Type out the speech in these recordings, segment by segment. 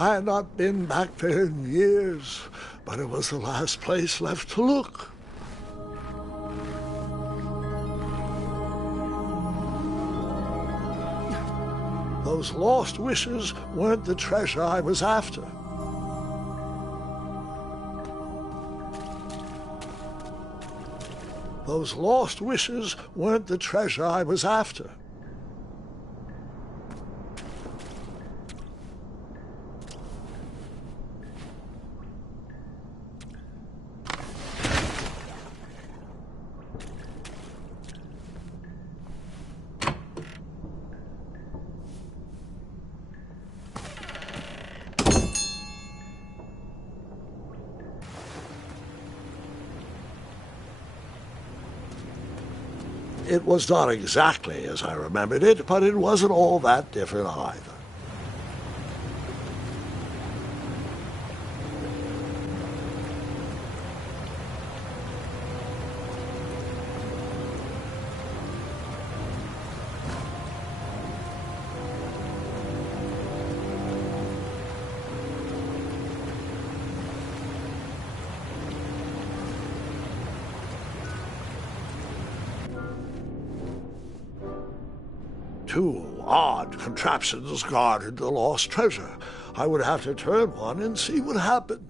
I had not been back there in years, but it was the last place left to look. Those lost wishes weren't the treasure I was after. Those lost wishes weren't the treasure I was after. It was not exactly as I remembered it, but it wasn't all that different either. Two odd contraptions guarded the lost treasure. I would have to turn one and see what happened.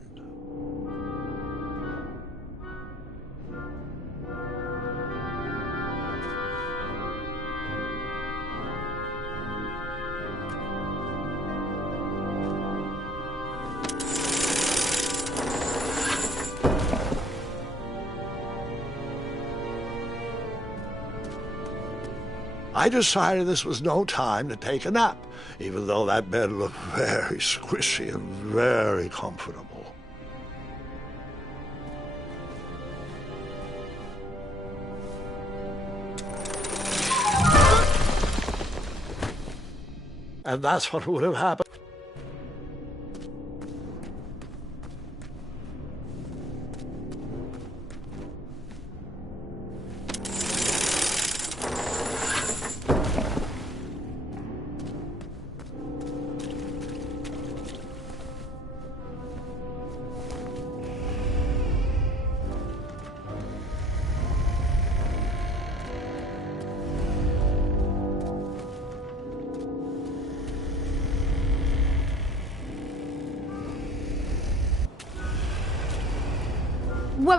I decided this was no time to take a nap, even though that bed looked very squishy and very comfortable. And that's what would have happened.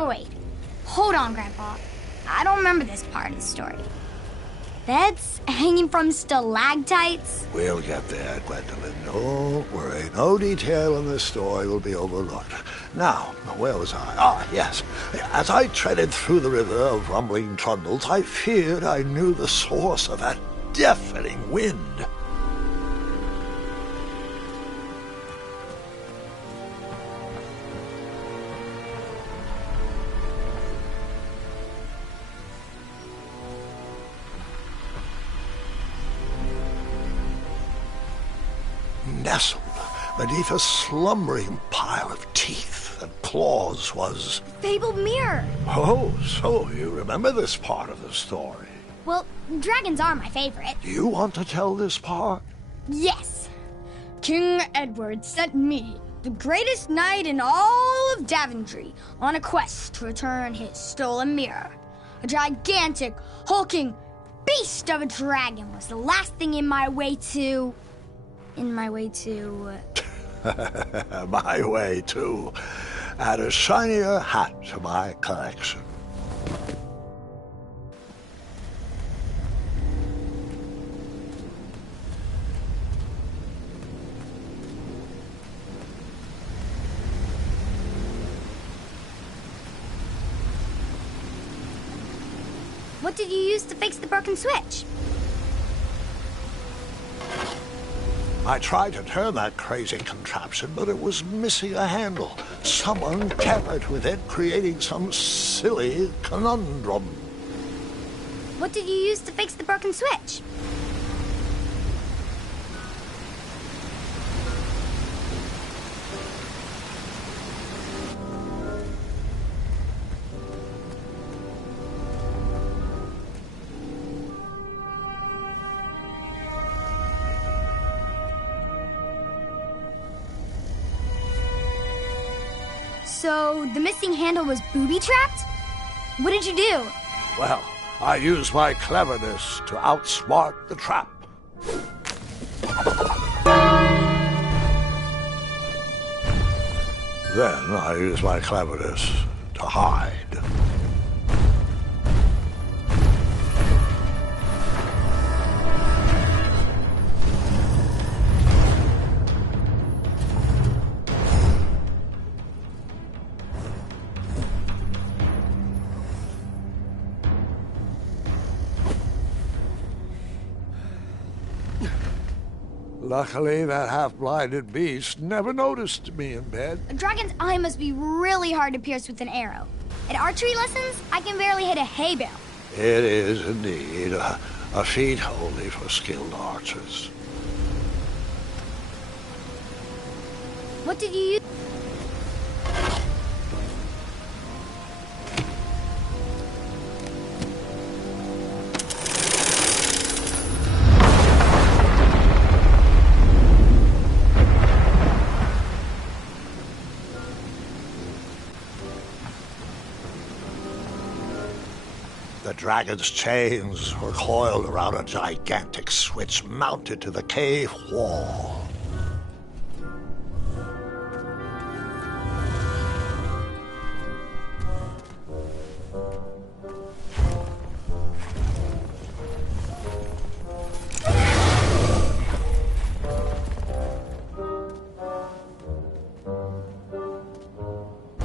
Wait. Hold on, Grandpa. I don't remember this part of the story. Beds hanging from stalactites? We'll get there, Gwendolyn. Don't worry. No detail in this story will be overlooked. Now, where was I? Ah, yes. As I treaded through the river of rumbling trundles, I feared I knew the source of that deafening wind. Nestled beneath a slumbering pile of teeth and claws was... Fabled mirror. Oh, so you remember this part of the story? Well, dragons are my favorite. Do you want to tell this part? Yes. King Edward sent me, the greatest knight in all of Daventry, on a quest to return his stolen mirror. A gigantic, hulking beast of a dragon was the last thing in my way to... My way to add a shinier hat to my collection. What did you use to fix the broken switch? I tried to turn that crazy contraption, but it was missing a handle. Someone tampered with it, creating some silly conundrum. What did you use to fix the broken switch? So the missing handle was booby-trapped? What did you do? Well, I used my cleverness to outsmart the trap. Then I used my cleverness to hide. Luckily, that half-blinded beast never noticed me in bed. A dragon's eye must be really hard to pierce with an arrow. At archery lessons, I can barely hit a hay bale. It is indeed a feat only for skilled archers. What did you use? The dragon's chains were coiled around a gigantic switch mounted to the cave wall.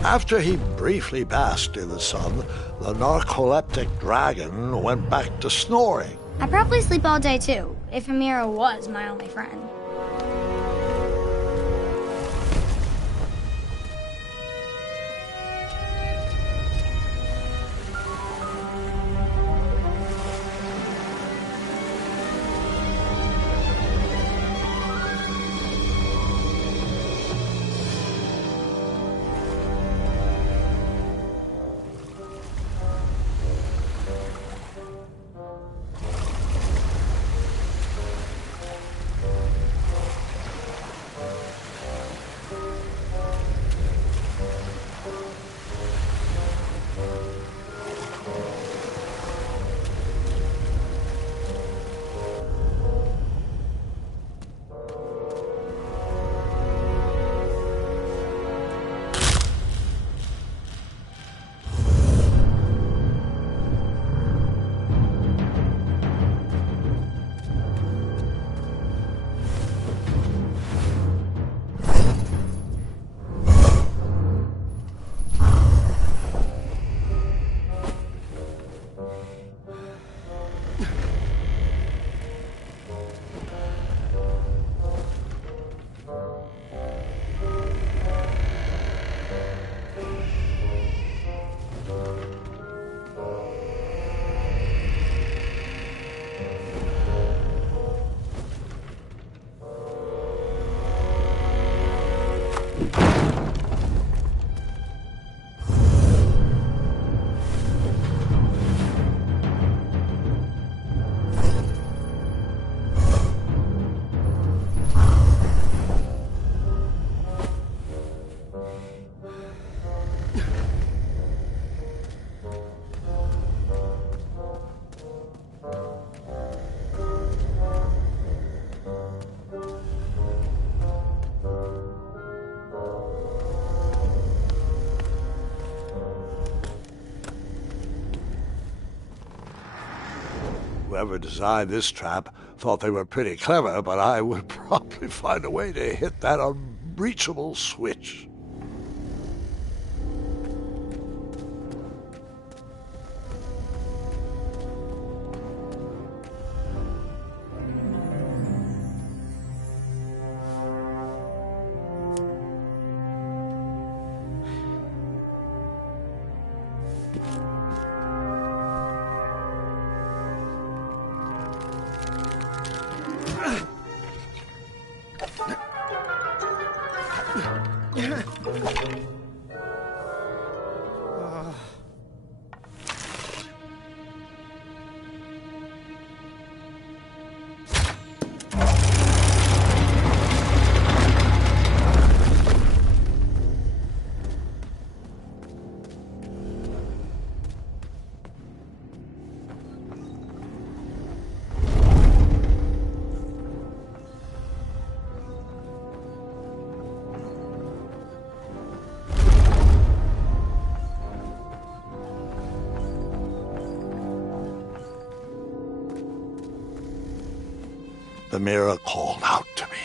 After he briefly basked in the sun, the narcoleptic dragon went back to snoring. I'd probably sleep all day too, if Amira was my only friend. Whoever designed this trap thought they were pretty clever, but I would probably find a way to hit that unreachable switch. Yeah. the mirror called out to me.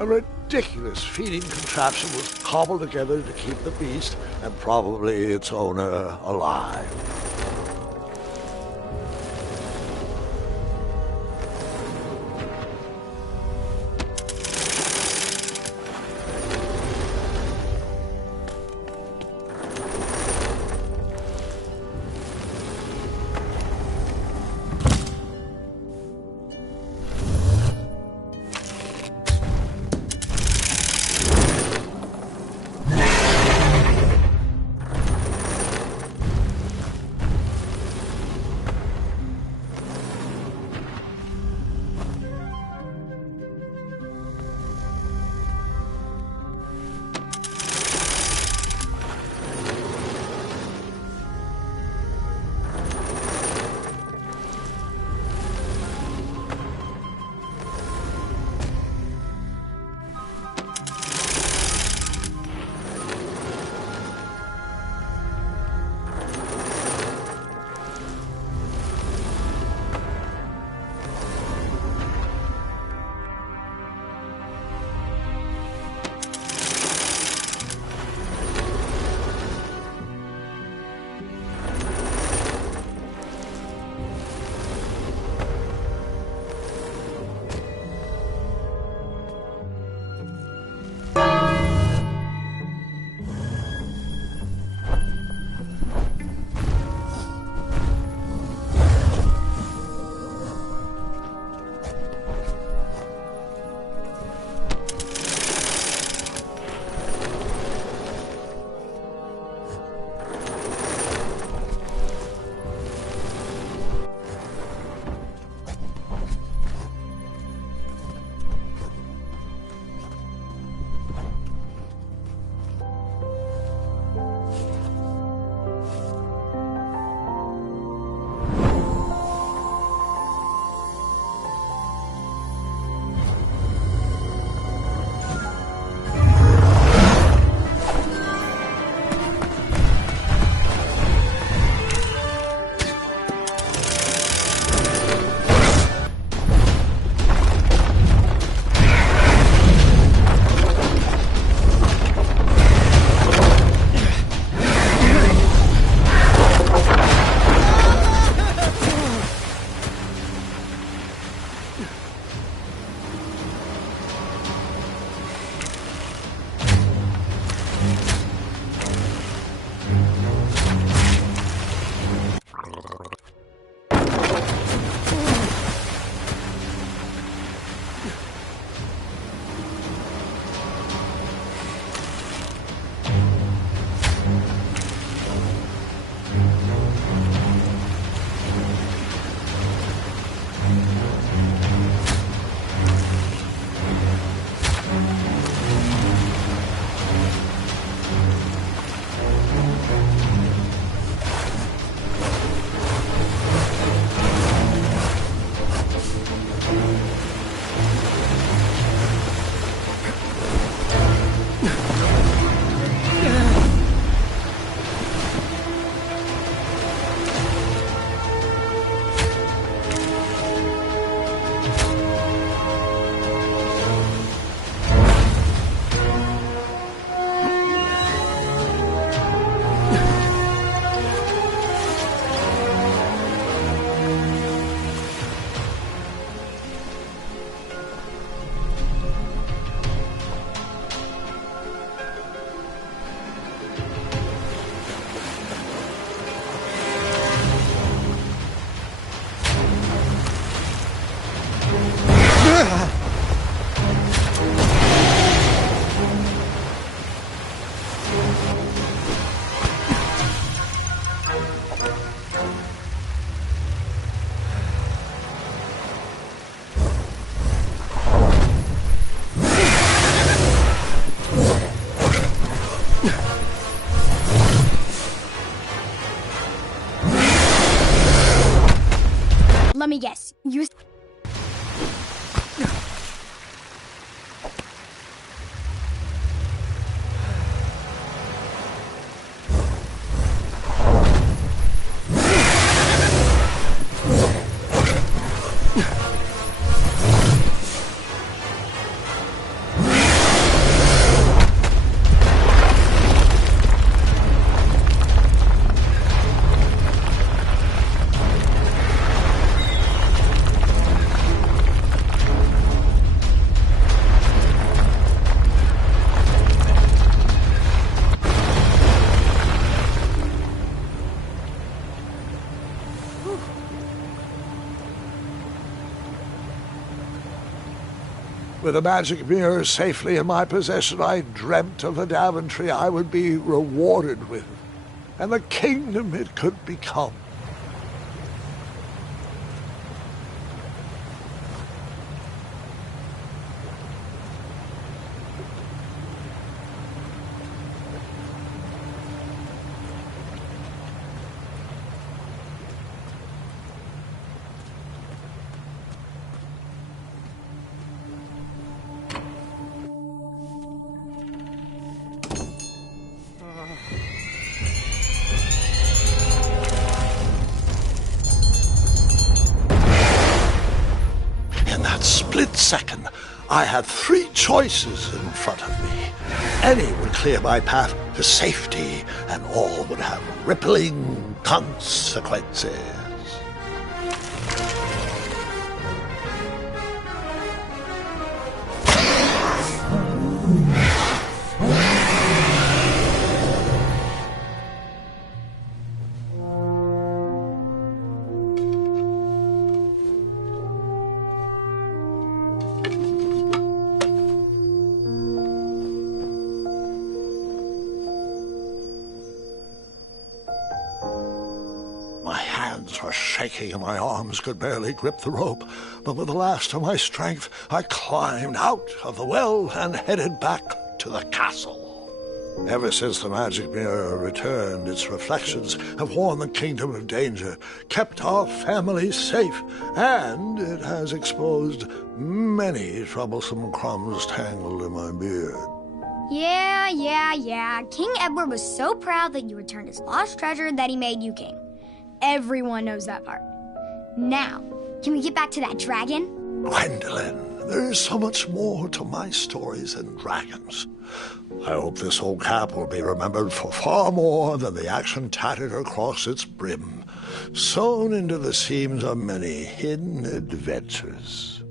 A ridiculous feeding contraption was cobbled together to keep the beast and probably its owner alive. With the magic mirror safely in my possession, I dreamt of the Daventry I would be rewarded with, and the kingdom it could become. Split second, I had three choices in front of me. Any would clear my path to safety, and all would have rippling consequences. Were shaking and my arms could barely grip the rope, but with the last of my strength I climbed out of the well and headed back to the castle. Ever since the magic mirror returned, its reflections have warned the kingdom of danger, kept our family safe, and it has exposed many troublesome crumbs tangled in my beard. Yeah. King Edward was so proud that you returned his lost treasure that he made you king. Everyone knows that part. Now, can we get back to that dragon? Gwendolyn, there is so much more to my stories than dragons. I hope this old cap will be remembered for far more than the action tattered across its brim, sewn into the seams of many hidden adventures.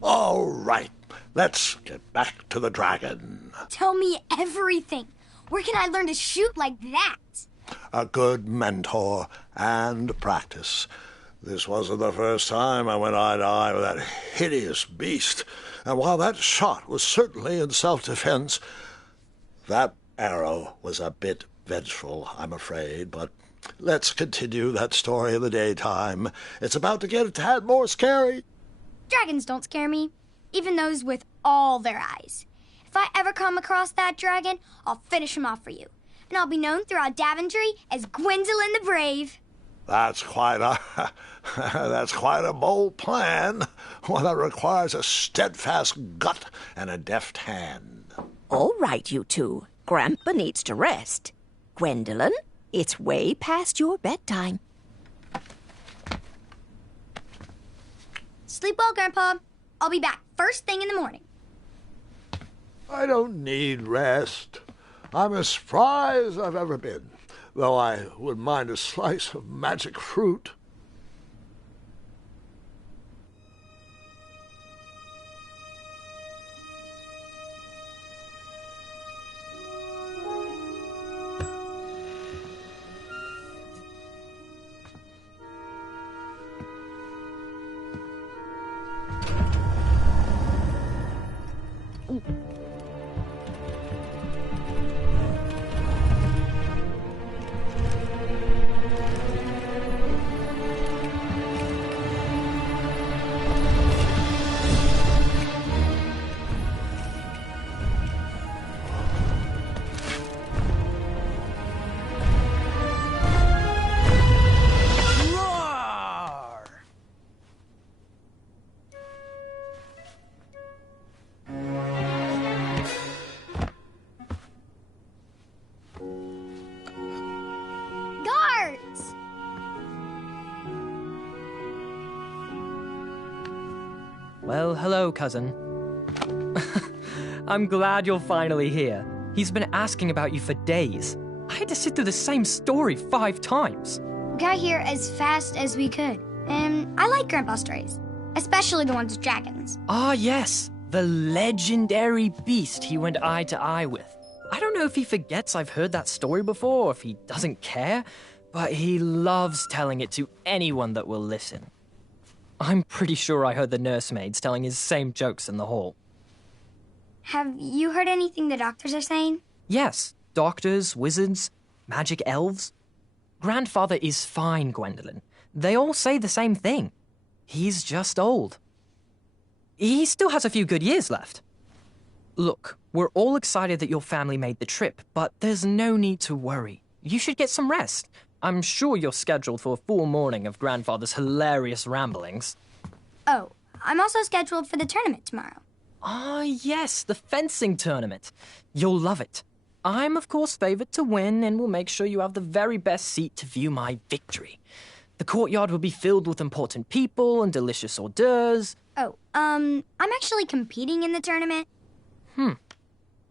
All right, let's get back to the dragon. Tell me everything. Where can I learn to shoot like that? A good mentor and practice. This wasn't the first time I went eye to eye with that hideous beast, and while that shot was certainly in self-defense, that arrow was a bit vengeful, I'm afraid, but let's continue that story in the daytime. It's about to get a tad more scary. Dragons don't scare me, even those with all their eyes. If I ever come across that dragon, I'll finish him off for you. And I'll be known throughout Daventry as Gwendolyn the Brave. That's quite a bold plan, one that requires a steadfast gut and a deft hand. All right, you two. Grandpa needs to rest. Gwendolyn, it's way past your bedtime. Sleep well, Grandpa. I'll be back first thing in the morning. I don't need rest. I'm as spry as I've ever been, though I wouldn't mind a slice of magic fruit. Well, hello, cousin. I'm glad you're finally here. He's been asking about you for days. I had to sit through the same story 5 times. We got here as fast as we could. And I like Grandpa's stories, especially the ones with dragons. Ah, yes. The legendary beast he went eye to eye with. I don't know if he forgets I've heard that story before or if he doesn't care, but he loves telling it to anyone that will listen. I'm pretty sure I heard the nursemaids telling his same jokes in the hall. Have you heard anything the doctors are saying? Yes, doctors, wizards, magic elves. Grandfather is fine, Gwendolyn. They all say the same thing. He's just old. He still has a few good years left. Look, we're all excited that your family made the trip, but there's no need to worry. You should get some rest. I'm sure you're scheduled for a full morning of Grandfather's hilarious ramblings. Oh, I'm also scheduled for the tournament tomorrow. Ah, yes, the fencing tournament. You'll love it. I'm, of course, favored to win and will make sure you have the very best seat to view my victory. The courtyard will be filled with important people and delicious hors d'oeuvres. Oh, I'm actually competing in the tournament.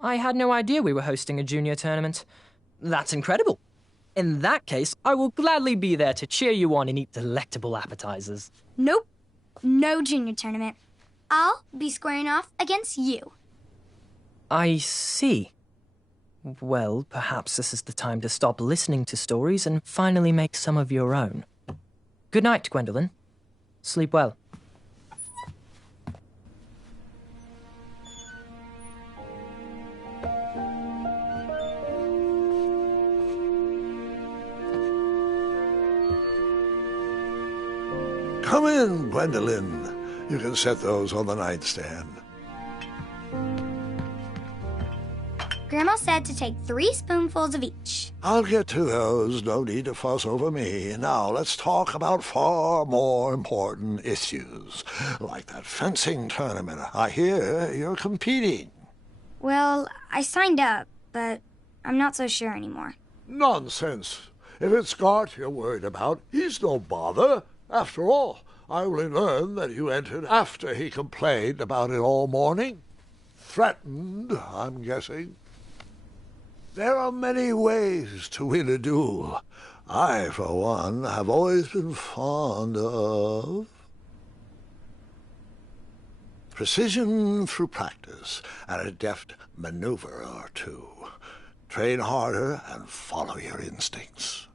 I had no idea we were hosting a junior tournament. That's incredible. In that case, I will gladly be there to cheer you on and eat delectable appetizers. Nope, no junior tournament. I'll be squaring off against you. I see. Well, perhaps this is the time to stop listening to stories and finally make some of your own. Good night, Gwendolyn. Sleep well. Come in, Gwendolyn. You can set those on the nightstand. Grandma said to take 3 spoonfuls of each. I'll get to those. No need to fuss over me. Now let's talk about far more important issues, like that fencing tournament. I hear you're competing. Well, I signed up, but I'm not so sure anymore. Nonsense. If it's Scott you're worried about, he's no bother. After all, I only learned that you entered after he complained about it all morning. Threatened, I'm guessing. There are many ways to win a duel. I, for one, have always been fond of precision through practice and a deft maneuver or two. Train harder and follow your instincts.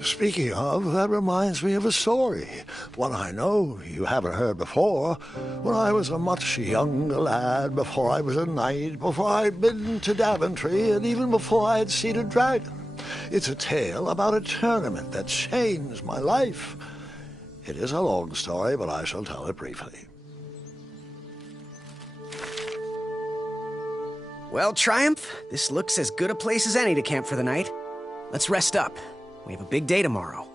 Speaking of, that reminds me of a story, one I know you haven't heard before. When I was a much younger lad, before I was a knight, before I'd been to Daventry, and even before I'd seen a dragon. It's a tale about a tournament that changed my life. It is a long story, but I shall tell it briefly. Well, Triumph, this looks as good a place as any to camp for the night. Let's rest up. We have a big day tomorrow.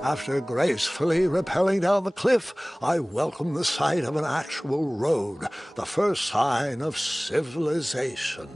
After gracefully rappelling down the cliff, I welcomed the sight of an actual road, the first sign of civilization.